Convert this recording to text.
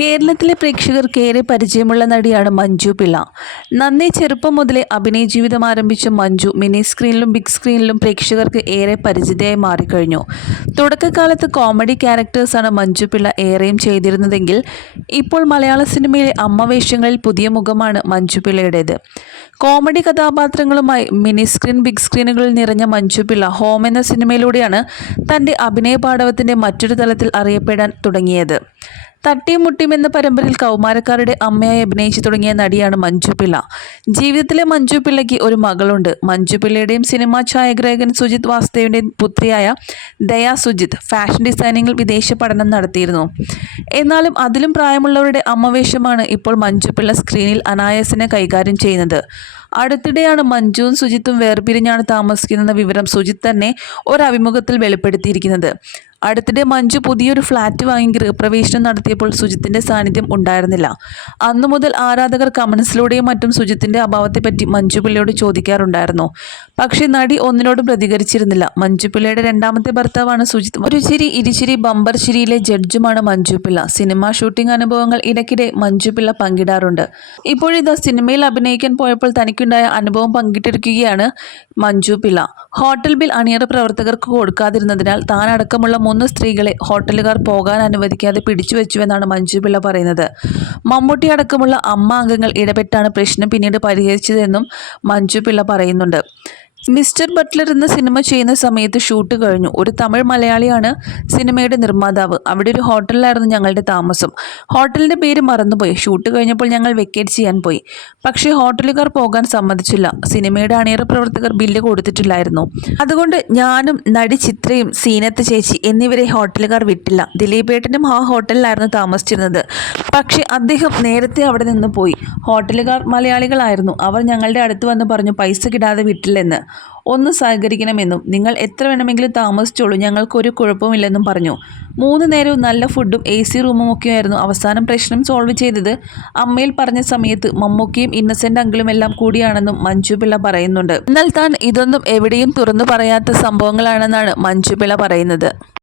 കേരളത്തിലെ പ്രേക്ഷകർക്ക് ഏറെ പരിചയമുള്ള നടിയാണ് മഞ്ജു പിള്ള. നന്നേ ചെറുപ്പം മുതലേ അഭിനയ ജീവിതം ആരംഭിച്ച മഞ്ജു മിനി സ്ക്രീനിലും ബിഗ് സ്ക്രീനിലും പ്രേക്ഷകർക്ക് ഏറെ പരിചിതയായി മാറിക്കഴിഞ്ഞു. തുടക്കകാലത്ത് കോമഡി ക്യാരക്ടേഴ്സാണ് മഞ്ജു പിള്ള ഏറെയും ചെയ്തിരുന്നതെങ്കിൽ ഇപ്പോൾ മലയാള സിനിമയിലെ അമ്മ വേഷങ്ങളിൽ പുതിയ മുഖമാണ് മഞ്ജു പിള്ളയുടേത്. കോമഡി കഥാപാത്രങ്ങളുമായി മിനി സ്ക്രീൻ ബിഗ് സ്ക്രീനുകളിൽ നിറഞ്ഞ മഞ്ജു പിള്ള ഹോം എന്ന സിനിമയിലൂടെയാണ് തന്റെ അഭിനയ പാടവത്തിന്റെ മറ്റൊരു തലത്തിൽ അറിയപ്പെടാൻ തുടങ്ങിയത്. തട്ടിയും മുട്ടിയും എന്ന പരമ്പരയിൽ കൗമാരക്കാരുടെ അമ്മയായി അഭിനയിച്ചു തുടങ്ങിയ നടിയാണ് മഞ്ജു പിള്ള. ജീവിതത്തിലെ മഞ്ജു പിള്ളയ്ക്ക് ഒരു മകളുണ്ട്. മഞ്ജു പിള്ളയുടെയും സിനിമാ ഛായാഗ്രാഹകൻ സുജിത് വാസുദേവിന്റെയും പുത്രിയായ ദയാ സുജിത് ഫാഷൻ ഡിസൈനിങ്ങിൽ വിദേശ പഠനം നടത്തിയിരുന്നു. എന്നാലും അതിലും പ്രായമുള്ളവരുടെ അമ്മവേഷമാണ് ഇപ്പോൾ മഞ്ജു പിള്ള സ്ക്രീനിൽ അനായാസിനെ കൈകാര്യം ചെയ്യുന്നത്. അടുത്തിടെയാണ് മഞ്ജുവും സുജിത്തും വേർപിരിഞ്ഞാണ് താമസിക്കുന്ന വിവരം സുജിത് തന്നെ ഒരു അഭിമുഖത്തിൽ വെളിപ്പെടുത്തിയിരിക്കുന്നത്. അടുത്തിടെ മഞ്ജു പുതിയൊരു ഫ്ലാറ്റ് വാങ്ങി ഗൃഹപ്രവേശനം നടത്തിയപ്പോൾ സുജിത്തിന്റെ സാന്നിധ്യം ഉണ്ടായിരുന്നില്ല. അന്നു മുതൽ ആരാധകർ കമൻസിലൂടെയും മറ്റും സുജിത്തിന്റെ അഭാവത്തെപ്പറ്റി മഞ്ജു പിള്ളയോട് ചോദിക്കാറുണ്ടായിരുന്നു. പക്ഷേ നടി ഒന്നിനോടും പ്രതികരിച്ചിരുന്നില്ല. മഞ്ജു പിള്ളയുടെ രണ്ടാമത്തെ ഭർത്താവാണ് സുജിത്. ഒരു ചിരി ഇരുചിരി ബമ്പർ ചിരിയിലെ ജഡ്ജുമാണ് മഞ്ജു പിള്ള. സിനിമ ഷൂട്ടിംഗ് അനുഭവങ്ങൾ ഇടയ്ക്കിടെ മഞ്ജു പിള്ള പങ്കിടാറുണ്ട്. ഇപ്പോഴിതാ സിനിമയിൽ അഭിനയിക്കാൻ പോയപ്പോൾ തനിക്കുണ്ടായ അനുഭവം പങ്കിട്ടിരിക്കുകയാണ് മഞ്ജു പിള്ള. ഹോട്ടൽ ബിൽ അണിയറ പ്രവർത്തകർക്ക് കൊടുക്കാതിരുന്നതിനാൽ താൻ അടക്കമുള്ള മൂന്ന് സ്ത്രീകളെ ഹോട്ടലുകാർ പോകാൻ അനുവദിക്കാതെ പിടിച്ചു വെച്ചുവെന്നാണ് മഞ്ജു പിള്ള പറയുന്നത്. മമ്മൂട്ടി അടക്കമുള്ള അമ്മ അംഗങ്ങൾ ഇടപെട്ടാണ് പ്രശ്നം പിന്നീട് പരിഹരിച്ചതെന്നും മഞ്ജുപിള്ള പറയുന്നുണ്ട്. മിസ്റ്റർ ബട്ട്ലർ എന്ന സിനിമ ചെയ്യുന്ന സമയത്ത് ഷൂട്ട് കഴിഞ്ഞു. ഒരു തമിഴ് മലയാളിയാണ് സിനിമയുടെ നിർമ്മാതാവ്. അവിടെ ഒരു ഹോട്ടലിലായിരുന്നു ഞങ്ങളുടെ താമസം. ഹോട്ടലിന്റെ പേര് മറന്നുപോയി. ഷൂട്ട് കഴിഞ്ഞപ്പോൾ ഞങ്ങൾ വെക്കേറ്റ് ചെയ്യാൻ പോയി. പക്ഷേ ഹോട്ടലുകാർ പോകാൻ സമ്മതിച്ചില്ല. സിനിമയുടെ അണിയറ പ്രവർത്തകർ ബില്ല് കൊടുത്തിട്ടില്ലായിരുന്നു. അതുകൊണ്ട് ഞാനും നടി ചിത്രയും സീനത്ത് ചേച്ചി എന്നിവരെ ഹോട്ടലുകാർ വിട്ടില്ല. ദിലീപേട്ടനും ആ ഹോട്ടലിലായിരുന്നു താമസിച്ചിരുന്നത്. പക്ഷേ അദ്ദേഹം നേരത്തെ അവിടെ നിന്ന് പോയി. ഹോട്ടലുകാർ മലയാളികളായിരുന്നു. അവർ ഞങ്ങളുടെ അടുത്ത് വന്ന് പറഞ്ഞു പൈസ കിടാതെ വിട്ടില്ലെന്ന്. ഒന്ന് സഹകരിക്കണമെന്നും നിങ്ങൾ എത്ര വേണമെങ്കിലും താമസിച്ചോളൂ ഞങ്ങൾക്കൊരു കുഴപ്പമില്ലെന്നും പറഞ്ഞു. മൂന്ന് നേരവും നല്ല ഫുഡും എ സി റൂമും ഒക്കെയായിരുന്നു അവസാനം പ്രശ്നം സോൾവ് ചെയ്തത്. അമ്മയിൽ പറഞ്ഞ സമയത്ത് മമ്മൂക്കിയും ഇന്നസെന്റ് അങ്കിളും എല്ലാം കൂടിയാണെന്നും മഞ്ജു പിള്ള പറയുന്നുണ്ട്. എന്നാൽ താൻ ഇതൊന്നും എവിടെയും തുറന്നു പറയാത്ത സംഭവങ്ങളാണെന്നാണ് മഞ്ജു പിള്ള പറയുന്നത്.